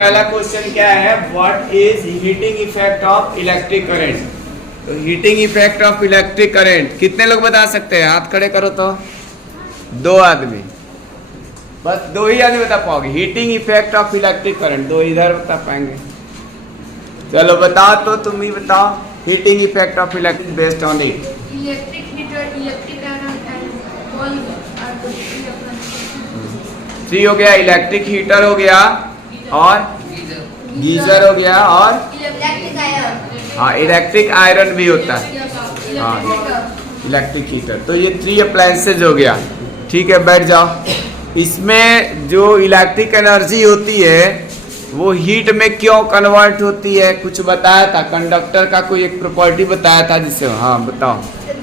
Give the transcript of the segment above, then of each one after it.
पहला क्वेश्चन क्या है, what is heating effect of electric current. तो heating effect of electric current कितने लोग बता सकते हैं? हाथ खड़े करो तो। दो आदमी, बस दो ही आदमी बता पाओगे। Heating effect of electric current दो इधर बता पाएंगे। चलो बताओ तो, तुम ही बताओ। Heating effect of electric based on it. Electric heater, electric iron and bulb are the three हो गया, इलेक्ट्रिक हीटर हो गया और गीजर हो गया और इलेक्ट्रिक आयरन। हाँ, इलेक्ट्रिक आयरन भी होता है। हाँ, इलेक्ट्रिक हीटर। तो ये थ्री अप्लायंसेज हो गया। ठीक है, बैठ जाओ। इसमें जो इलेक्ट्रिक एनर्जी होती है वो हीट में क्यों कन्वर्ट होती है, कुछ बताया था। कंडक्टर का कोई एक प्रॉपर्टी बताया था जिससे, हाँ बताओ।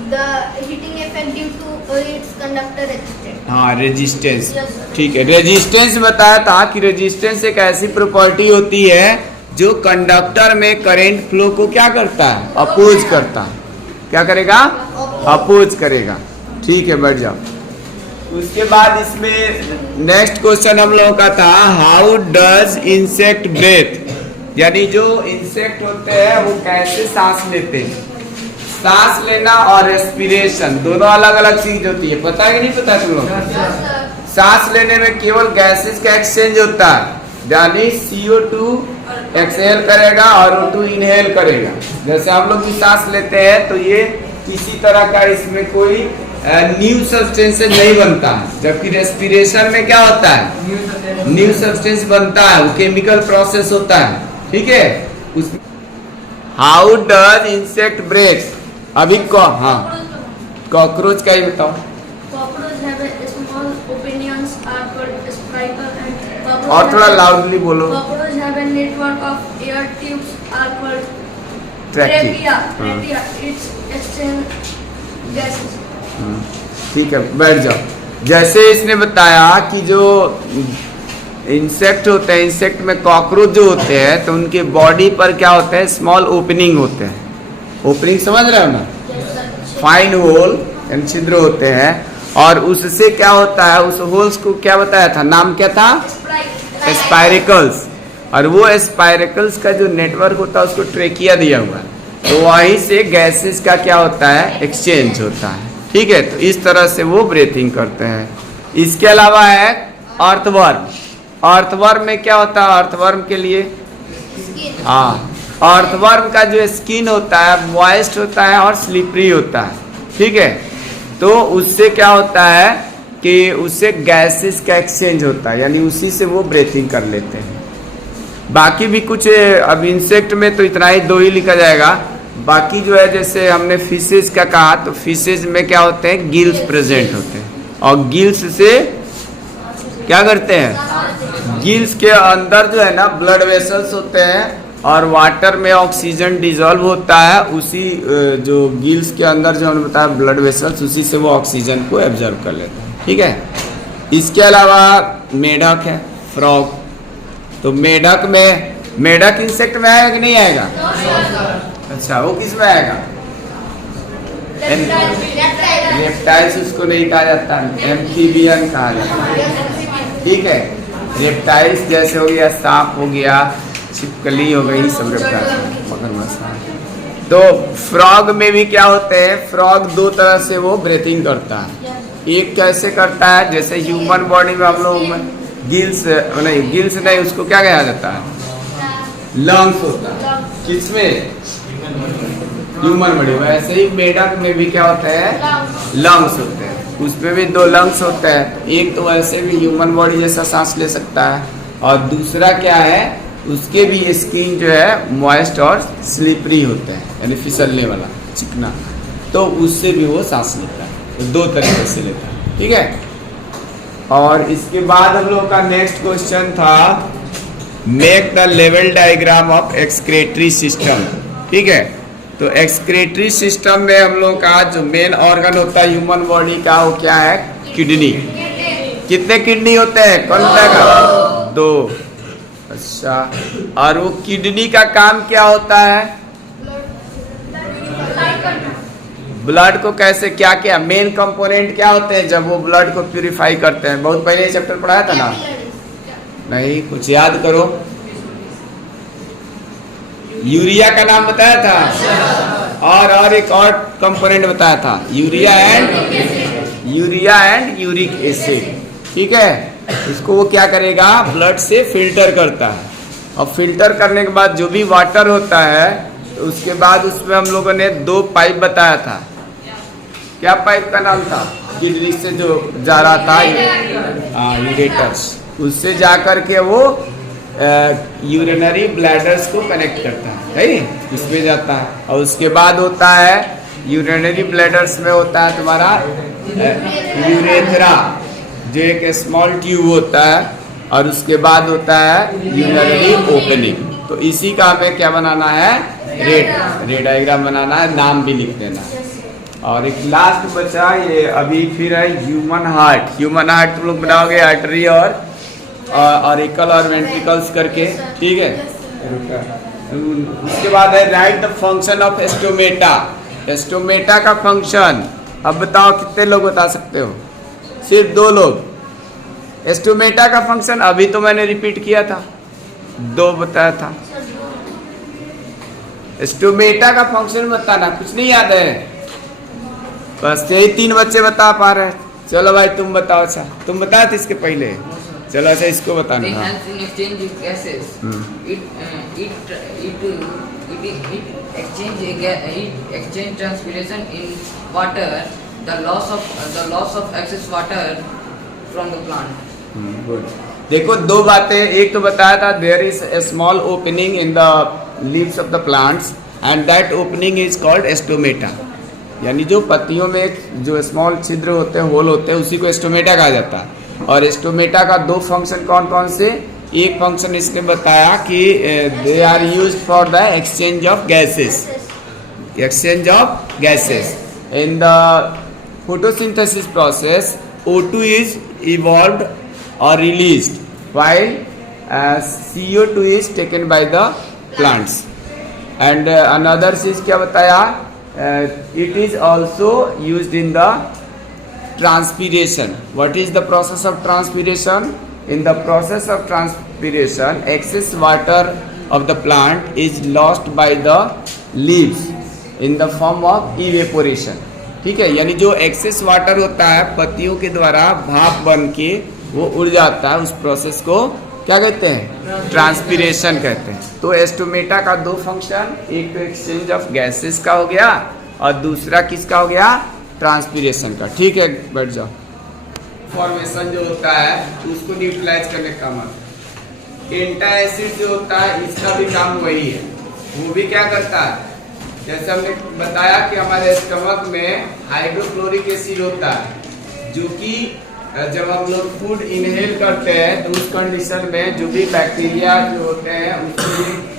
The heating effect due to its conductor resistance. हाँ, रेजिस्टेंस। ठीक है, रेजिस्टेंस बताया था कि रेजिस्टेंस एक ऐसी प्रॉपर्टी होती है जो कंडक्टर में करंट फ्लो को क्या करता है, अपोज करता है। क्या करेगा? अपोज करेगा। ठीक है, बैठ जाओ। उसके बाद इसमें नेक्स्ट क्वेश्चन हम लोगों का था, हाउ डज इंसेक्ट ब्रेथ। यानी जो इंसेक्ट होते हैं वो कैसे सांस लेते हैं। सांस लेना और रेस्पिरेशन दोनों अलग अलग चीज होती है, पता है कि नहीं पता तुम लोग? सांस लेने में केवल गैसेस का एक्सचेंज होता है, यानी CO2 एक्सहेल करेगा और O2 इनहेल करेगा। जैसे हम लोग भी सांस लेते हैं तो ये किसी तरह का इसमें कोई न्यू सब्सटेंस नहीं बनता है, जबकि रेस्पिरेशन में क्या होता है, न्यू सब्सटेंस बनता है, वो केमिकल प्रोसेस होता है। ठीक है, उसमें हाउ डज इंसेक्ट ब्रेथ। अभी हाँ, कॉकरोच का ही बताओ। Cockroach have a small openings are called spiker and cockroach और थोड़ा have- लाउडली बोलो। Cockroach have a network of air tubes are called tracking. trachea. Trachea it's exchange gases. ठीक है, बैठ जाओ। जैसे इसने बताया कि जो इंसेक्ट होते हैं, इंसेक्ट में कॉकरोच जो होते हैं तो उनके बॉडी पर क्या होते हैं, स्मॉल ओपनिंग होते हैं। ओपनिंग समझ रहे हो ना, फाइन होल यानी छिद्र होते हैं। और उससे क्या होता है, उस होल्स को क्या बताया था, नाम क्या था, स्पाइरिकल्स। और वो स्पाइरिकल्स का जो नेटवर्क होता है उसको ट्रेकिया दिया हुआ है, तो वहीं से गैसेस का क्या होता है, एक्सचेंज होता है। ठीक है, तो इस तरह से वो ब्रीथिंग करते हैं। इसके अलावा है अर्थवर्म। अर्थवर्म में क्या होता है, अर्थवर्म के लिए, हाँ, अर्थवर्म का जो स्किन होता है मॉइस्ट होता है और स्लिपरी होता है। ठीक है, तो उससे क्या होता है कि उससे गैसेस का एक्सचेंज होता है, यानी उसी से वो ब्रीथिंग कर लेते हैं। बाकी भी कुछ, अब इंसेक्ट में तो इतना ही, दो ही लिखा जाएगा। बाकी जो है, जैसे हमने फिशेज का कहा, तो फिशेज में क्या होते हैं, गिल्स प्रेजेंट होते हैं। और गिल्स से क्या करते हैं, गिल्स के अंदर जो है ना ब्लड वेसल्स होते हैं और वाटर में ऑक्सीजन डिजोल्व होता है। उसी जो गिल्स के अंदर जो हमने बताया ब्लड वेसल्स, उसी से वो ऑक्सीजन को एब्जॉर्व कर लेते हैं। ठीक है, इसके अलावा मेढक है, फ्रॉग। तो मेढक में, मेढक इंसेक्ट में आएगा कि नहीं आएगा? अच्छा, वो किस में आएगा? रेप्टाइल्स उसको नहीं कहा जाता, एम्फीबियन कहा जाता है। ठीक है, रेप्टाइल्स जैसे हो गया, सांप हो गया, छिपकली हो गई, सब रेप्टाइल्स, मगरमच्छ। तो फ्रॉग में भी क्या होते हैं, फ्रॉग दो तरह से वो ब्रीथिंग करता है। एक कैसे करता है, जैसे ह्यूमन बॉडी में हम लोग में गिल्स नहीं, गिल्स नहीं, उसको क्या कहा जाता है, लंग्स होता है। किसमें, ह्यूमन बॉडी में। वैसे ही मेढक में भी क्या होता है, लंग्स होते हैं। उसमें भी दो लंग्स होते हैं। एक तो वैसे भी ह्यूमन बॉडी जैसा सांस ले सकता है, और दूसरा क्या है, उसके भी स्किन जो है मॉइस्ट और स्लिपरी होते हैं, यानी फिसलने वाला, चिकना, तो उससे भी वो सांस लेता है। तो दो तरीके से लेता है। ठीक है, और इसके बाद हम लोग का नेक्स्ट क्वेश्चन था, make the level diagram of excretory system. ठीक है, तो एक्सक्रेटरी सिस्टम में हम लोग का जो मेन ऑर्गन होता है ह्यूमन बॉडी का, वो क्या है, किडनी। कितने किडनी होते हैं, कौन बताएगा? दो। अच्छा, और वो किडनी का काम क्या होता है, ब्लड को कैसे, क्या क्या मेन कंपोनेंट क्या होते हैं जब वो ब्लड को प्यूरिफाई करते हैं? बहुत पहले चैप्टर पढ़ाया था ना, नहीं, कुछ याद करो। यूरिया का नाम बताया था और एक और कंपोनेंट बताया था, यूरिया एंड यूरिक एसिड। ठीक है, इसको वो क्या करेगा, ब्लड से फिल्टर करता है और फिल्टर करने के बाद जो भी वाटर होता है तो उसके बाद उसमें हम लोगों ने 2 पाइप बताया था। क्या पाइप का नाम था, किडनी से जो जा रहा था, यूरेटर्स, उससे जा करके वो यूरिनरी ब्लैडर्स को कनेक्ट करता है, इसमें जाता है। और उसके बाद होता है यूरिनरी ब्लैडर्स में होता है तुम्हारा यूरेथ्रा, जो एक स्मॉल ट्यूब होता है, और उसके बाद होता है यूरिनरी ओपनिंग। तो इसी का हमें क्या बनाना है, रे डायग्राम बनाना है, नाम भी लिख देना है। और एक लास्ट बचा ये अभी फिर है ह्यूमन हार्ट। ह्यूमन हार्ट तुम लोग बनाओगे आर्टरी और ऑरिकल और वेंट्रिकल्स करके, ठीक है। उसके बाद है right the function of stomata. Stomata का फंक्शन अब बताओ कितने लोग बता सकते हो, सिर्फ 2 लोग। एस्टोमेटा का फंक्शन अभी तो मैंने रिपीट किया था, 2 बताया था। एस्टोमेटा का फंक्शन बताना, कुछ नहीं याद है, बस यही 3 बच्चे बता पा रहे हैं। चलो भाई तुम बताओ। अच्छा तुम बताए थे इसके पहले, चलो अच्छा इसको बताना। exchange transpiration in water, the loss of excess water from the plant. Good. देखो 2 बातें, एक तो बताया था there is a small opening in the leaves of the plants and that opening is called stomata. यानी जो पत्तियों में जो स्मॉल छिद्र होते हैं, होल होते हैं, उसी को एस्टोमेटा कहा जाता है। और एस्टोमेटा का 2 फंक्शन कौन कौन से, एक फंक्शन इसने बताया कि they are used for the exchange of gases, in the photosynthesis process O2 is evolved or released while CO2 is taken by the plants. And another चीज क्या बताया, it is also used in the transpiration. What is the process of transpiration? In the process of transpiration, excess water of the plant is lost by the leaves in the form of evaporation. ठीक है, यानी जो excess water होता है पत्तियों के द्वारा भाप बन के वो उड़ जाता है, उस प्रोसेस को क्या कहते हैं, ट्रांसपीरेशन कहते हैं। तो एस्टोमेटा का 2 फंक्शन, एक तो एक्सचेंज ऑफ गैसेस का हो गया और दूसरा किसका हो गया, ट्रांसपीरेशन का। ठीक है, बैठ जाओ। फॉर्मेशन जो होता है उसको न्यूट्रलाइज करने का काम, एंटासिड जो होता है इसका भी काम वही है। वो भी क्या करता है, जैसे हमने बताया कि हमारे स्टमक में हाइड्रोक्लोरिक एसिड होता है, जो कि जब हम लोग फूड इनहेल करते हैं तो उस कंडीशन में जो भी बैक्टीरिया जो होते हैं उसको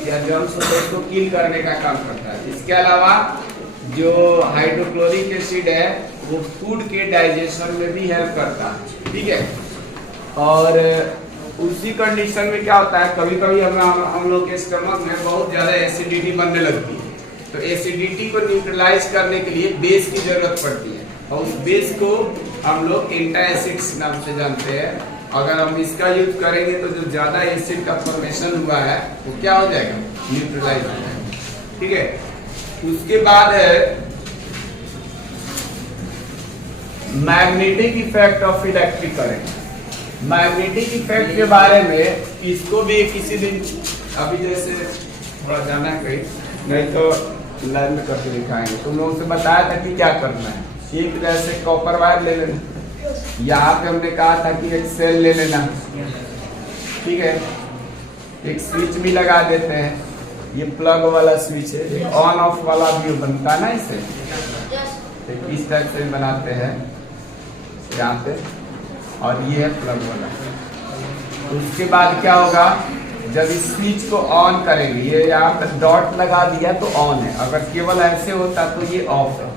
या जर्म्स होते हैं उसको किल करने का काम करता है। इसके अलावा जो हाइड्रोक्लोरिक एसिड है वो फूड के डाइजेशन में भी हेल्प करता है। ठीक है, और उसी कंडीशन में क्या होता है, कभी कभी हम लोग के स्टमक में बहुत ज्यादा एसिडिटी बनने लगती है, तो एसिडिटी को न्यूट्रलाइज करने के लिए बेस की जरूरत पड़ती है, और उस बेस को हम लोग एंटासिड्स नाम से जानते हैं। अगर हम इसका यूज करेंगे तो जो ज्यादा एसिड का फॉर्मेशन हुआ है वो क्या हो जाएगा, न्यूट्रलाइज हो जाएगा। ठीक है, उसके बाद है magnetic effect of electric current. Magnetic effect के बारे में इसको भी किसी दिन, अभी जैसे थोड़ा जाना है कहीं, नहीं तो लाइन में करके दिखाएंगे। तुम लोगों से बताया था कि क्या करना है, एक जैसे कॉपर वायर ले लेना, यहाँ पे हमने कहा था कि एक सेल ले लेना। ठीक है, एक स्विच भी लगा देते हैं, ये प्लग वाला स्विच है, ऑन ऑफ वाला भी बनता है ना, इसे इस टाइप से बनाते हैं यहाँ पे, और ये है प्लग वाला। उसके बाद क्या होगा, जब इस स्विच को ऑन करेंगे, ये यहाँ पे डॉट लगा दिया तो ऑन है, अगर केवल ऐसे होता तो ये ऑफ है,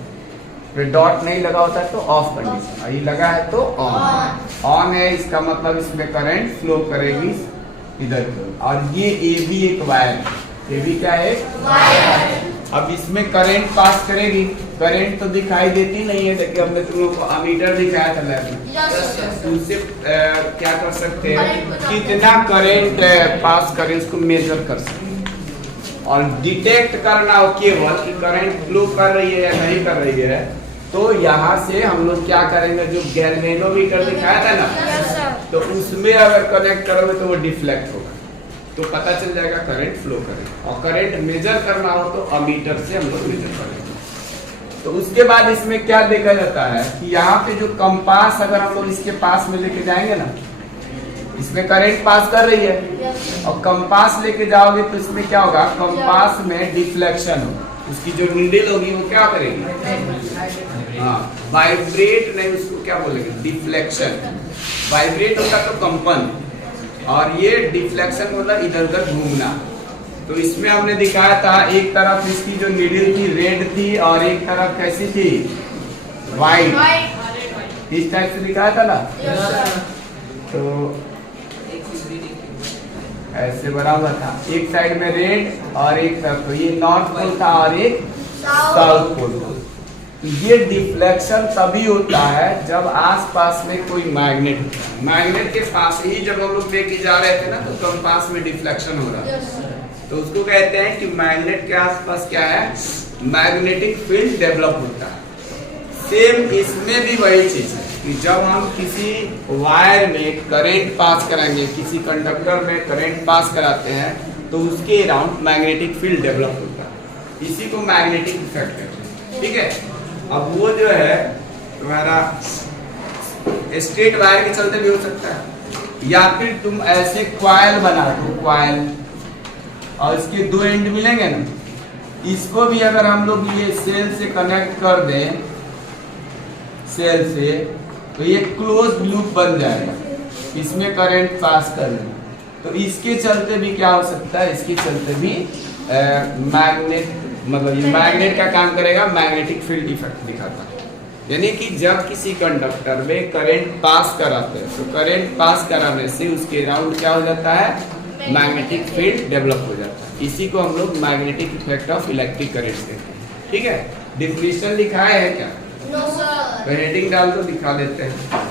फिर डॉट नहीं लगा होता तो ऑफ कंडीशन, ये लगा है तो ऑन है, इसका मतलब इसमें करंट फ्लो करेगी इधर की। और ये भी एक वायर है, ये भी क्या है, वायर। अब इसमें करंट पास करेगी, करंट तो दिखाई देती नहीं है, देखिए हमने तुम लोग को अमीटर दिखाया था लैब में, तो उससे क्या कर सकते हैं, कितना करंट पास करे उसको मेजर कर सकते हैं। और डिटेक्ट करना हो केवल कि करंट फ्लो कर रही है या नहीं कर रही है, तो यहाँ से हम लोग क्या करेंगे, जो गैल्वेनोमीटर दिखाया था ना, Yes, sir. तो उसमें अगर कनेक्ट करोगे तो वो डिफ्लेक्ट होगा, तो पता चल जाएगा करंट फ्लो करेगा। और करंट मेजर करना हो तो अमीटर से हम लोग मेजर करेंगे। तो उसके बाद इसमें क्या देखा जाता है कि यहाँ पे जो कंपास अगर हम लोग इसके पास में लेके जाएंगे ना, इसमें करंट पास कर रही है, Yes, sir. और कंपास लेके जाओगे तो इसमें क्या होगा, कंपास में डिफ्लेक्शन हो, उसकी जो नीडल होगी वो क्या करेगी, हाँ वाइब्रेट नहीं, उसको क्या बोलेंगे, डिफ्लेक्शन। वाइब्रेट होता तो कंपन, और ये डिफ्लेक्शन मतलब इधर उधर घूमना। तो इसमें हमने दिखाया था एक तरफ इसकी जो नीडल थी रेड थी और एक तरफ कैसी थी, वाइट, इस टाइप से दिखाया था ना। Yes, sir. तो ऐसे बना हुआ था, एक साइड में रेड और एक तरफ, तो ये नॉर्थ पोल था और एक साउथ पोल था। ये डिफ्लेक्शन तभी होता है जब आसपास में कोई मैग्नेट होता है। मैग्नेट के पास ही जब हम लोग लेके जा रहे थे ना, तो कंपास में डिफ्लेक्शन हो रहा Yes, था, sir. तो उसको कहते हैं कि मैग्नेट के आसपास क्या है, मैग्नेटिक फील्ड डेवलप होता है। सेम इसमें भी वही चीज है कि जब हम किसी वायर में करंट पास कराएंगे, किसी कंडक्टर में करंट पास कराते हैं, तो उसके अराउंड मैग्नेटिक फील्ड डेवलप होता है, इसी को मैग्नेटिक इफेक्ट कहते हैं। ठीक है, अब वो जो है तुम्हारा स्ट्रेट वायर के चलते भी हो सकता है, या फिर तुम ऐसे क्वाइल बना दो, क्वाइल, और इसके दो एंड मिलेंगे ना, इसको भी अगर हम लोग ये सेल से कनेक्ट कर दें, सेल से, तो ये क्लोज लूप बन जाएगा, इसमें करंट पास कर लें, तो इसके चलते भी क्या हो सकता है, इसके चलते भी मैग्नेट, मतलब ये मैग्नेट का काम करेगा, मैग्नेटिक फील्ड इफेक्ट दिखाता है। यानी कि जब किसी कंडक्टर में करंट पास कराते हैं, तो करंट पास कराने से उसके अराउंड क्या हो जाता है, मैग्नेटिक फील्ड डेवलप हो जाता है। इसी को हम लोग magnetic effect of electric current कहते हैं। ठीक है, डिफिनेशन लिखाया है क्या, No, sir. रेटिंग डाल तो दिखा देते हैं।